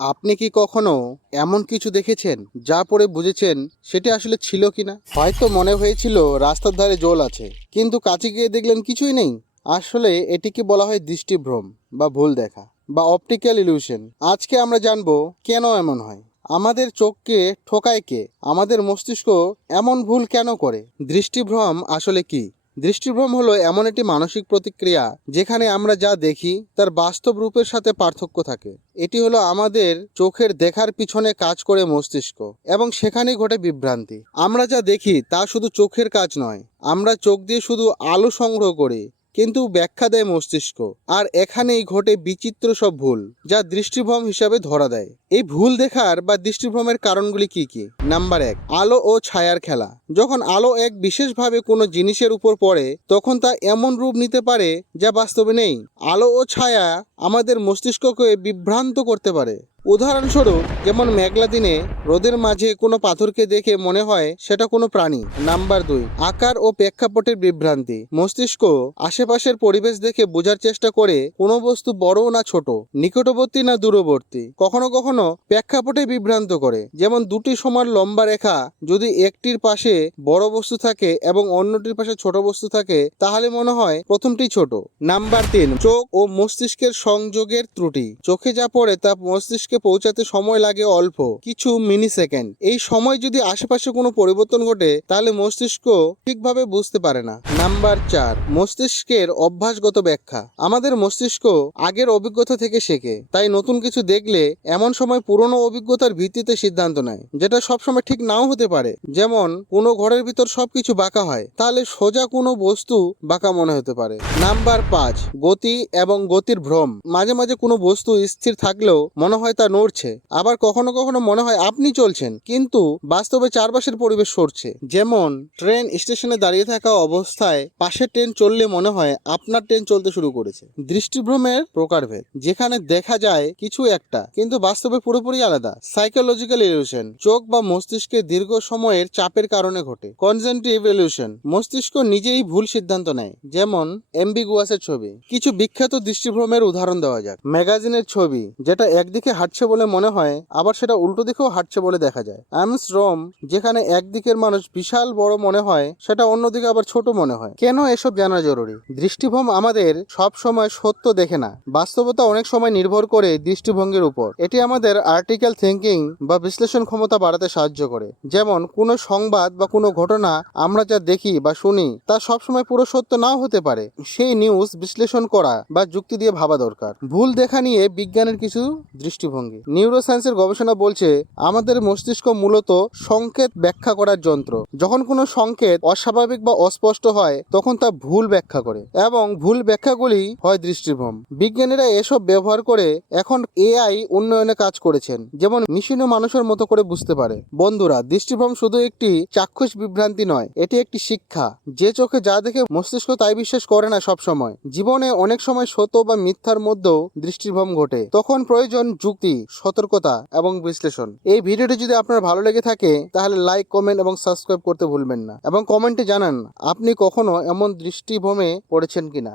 আপনি কি কখনো এমন কিছু দেখেছেন যা পরে বুঝেছেন সেটি আসলে ছিল কিনা? হয়তো মনে হয়েছিল রাস্তার ধারে জল আছে, কিন্তু কাছে গিয়ে দেখলেন কিছুই নেই। আসলে এটিকে বলা হয় দৃষ্টিভ্রম বা ভুল দেখা বা অপটিক্যাল ইলিউশন। আজকে আমরা জানব কেন এমন হয়? আমাদের চোখকে ঠোকায় কে? আমাদের মস্তিষ্ক এমন ভুল কেন করে? দৃষ্টিভ্রম আসলে কি? দৃষ্টিভ্রম হলো এমন একটি মানসিক প্রতিক্রিয়া যেখানে আমরা যা দেখি তার বাস্তব রূপের সাথে পার্থক্য থাকে। এটি হলো আমাদের চোখের দেখার পিছনে কাজ করে মস্তিষ্ক এবং সেখানেই ঘটে বিভ্রান্তি। আমরা যা দেখি তা শুধু চোখের কাজ নয়, আমরা চোখ দিয়ে শুধু আলো সংগ্রহ করি কিন্তু ব্যাখ্যা দেয় মস্তিষ্ক। আর এখানেই ঘটে বিচিত্র সব ভুল, যা দৃষ্টিভ্রম হিসাবে ধরা দেয়। এই ভুল দেখার বা দৃষ্টিভ্রমের কারণগুলি কি কি? নাম্বার এক, আলো ও ছায়ার খেলা। যখন আলো এক বিশেষভাবে কোনো জিনিসের উপর পড়ে, তখন তা এমন রূপ নিতে পারে যা বাস্তবে নেই। আলো ও ছায়া আমাদের মস্তিষ্ককে বিভ্রান্ত করতে পারে। উদাহরণস্বরূপ, যেমন মেঘলা দিনে রোদের মাঝে কোনো পাথরকে দেখে মনে হয় সেটা কোনো প্রাণী। নাম্বার দুই, আকার ও প্রেক্ষাপটের বিভ্রান্তি। মস্তিষ্ক আশেপাশের পরিবেশ দেখে বোঝার চেষ্টা করে কোনো বস্তু বড় না ছোট, নিকটবর্তী না দূরবর্তী। কখনো কখনো প্রেক্ষাপটে বিভ্রান্ত করে। যেমন দুটি সমান লম্বা রেখা যদি একটির পাশে বড় বস্তু থাকে এবং অন্যটির পাশে ছোট বস্তু থাকে, তাহলে মনে হয় প্রথমটি ছোট। নাম্বার তিন, চোখ ও মস্তিষ্কের সংযোগের ত্রুটি। চোখে যা পড়ে তা মস্তিষ্কে পৌঁছাতে সময় লাগে অল্প, কিছু মিনি সেকেন্ড এই সময় যদি আশেপাশে কোনো পরিবর্তন ঘটে, তাহলে মস্তিষ্ক ঠিকভাবে বুঝতে পারে না। নাম্বার চার, মস্তিষ্কের অভ্যাসগত ব্যাখ্যা। আমাদের মস্তিষ্ক আগের অভিজ্ঞতা থেকে শেখে, তাই নতুন কিছু দেখলে এমন সময় পুরনো অভিজ্ঞতার ভিত্তিতে সিদ্ধান্ত নেয়, যেটা সবসময় ঠিক নাও হতে পারে। যেমন, কোনো ঘরের ভিতর সবকিছু বাঁকা হয়, তাহলে সোজা কোনো বস্তু বাঁকা মনে হতে পারে। নাম্বার পাঁচ, গতি এবং গতির ভ্রম। মাঝে মাঝে কোনো বস্তু স্থির থাকলেও মনে হয় তা নড়ছে, আবার কখনো কখনো মনে হয় আপনি চলছেন, কিন্তু বাস্তবে চারপাশের পরিবেশ সরছে। যেমন, ট্রেন স্টেশনে দাঁড়িয়ে থাকা অবস্থায় পাশের ট্রেন চললে মনে হয় আপনার ট্রেন চলতে শুরু করেছে। দৃষ্টিভ্রমের প্রকারভেদ, যেখানে দেখা যায় কিছু একটা, কিন্তু বাস্তবে পুরোপুরি আলাদা। সাইকোলজিক্যাল ইলিউশন চোখ বা মস্তিষ্কে দীর্ঘ সময়ের চাপের কারণে ঘটে। কনজেন্টিভ ইলিউশন মস্তিষ্ক নিজেই ভুল সিদ্ধান্ত নেয়। যেমন এমবিগুয়াসের ছবি। কিছু বিখ্যাত দৃষ্টিভ্রমের উদাহরণ দেওয়া যাক। ম্যাগাজিনের ছবি, যেটা একদিকে হাঁটছে বলে মনে হয়, আবার সেটা উল্টো দিকেও হাঁটছে বলে দেখা যায়। অ্যামস রোম, যেখানে একদিকের মানুষ বিশাল বড় মনে হয়, সেটা অন্যদিকে আবার ছোট মনে হয়। কেন এসব জানা জরুরি? দৃষ্টিভ্রম আমাদের সব সময় সত্য দেখে না। বাস্তবতা অনেক সময় নির্ভর করে দৃষ্টিভঙ্গির উপর। এটি আমাদের আর্টিকেল থিঙ্কিং বা বিশ্লেষণ ক্ষমতা বাড়াতে সাহায্য করে। যেমন, কোনো সংবাদ বা কোনো ঘটনা আমরা যা দেখি বা শুনি, তা সবসময় পুরো সত্য নাও হতে পারে। সেই নিউজ বিশ্লেষণ করা বা যুক্তি দিয়ে ভাবা দরকার। ভুল দেখা নিয়ে বিজ্ঞানের কিছু দৃষ্টিভঙ্গি। নিউরোসায়েন্সের গবেষণা বলছে, আমাদের মস্তিষ্ক মূলত সংকেত ব্যাখ্যা করার যন্ত্র। যখন কোনো সংকেত অস্বাভাবিক বা অস্পষ্ট হয়, তখন তা ভুল ব্যাখ্যা করে এবং ভুল ব্যাখ্যাগুলি হয় দৃষ্টিভ্রম বিজ্ঞানীরা এসব ব্যবহার করে এখন এআই উন্নয়নে কাজ করেছেন, যেমন মেশিনও মানুষের মতো করে বুঝতে পারে। বন্ধুরা দৃষ্টিভ্রম শুধু একটি চাক্ষুষ বিভ্রান্তি নয়, এটি একটি শিক্ষা। যে চোখে যা দেখে মস্তিষ্ক তাই বিশ্বাস করে না সব সময় জীবনে অনেক সময় সত্য বা মিথ্যার মধ্যেও দৃষ্টিভ্রম ঘটে। তখন প্রয়োজন যুক্তি সতর্কতা এবং বিশ্লেষণ। এই ভিডিওটি যদি আপনার ভালো লেগে থাকে, তাহলে লাইক কমেন্ট এবং সাবস্ক্রাইব করতে ভুলবেন না। এবং কমেন্টে জানান, আপনি কখনো এমন দৃষ্টিভ্রমে পড়েছেন কিনা?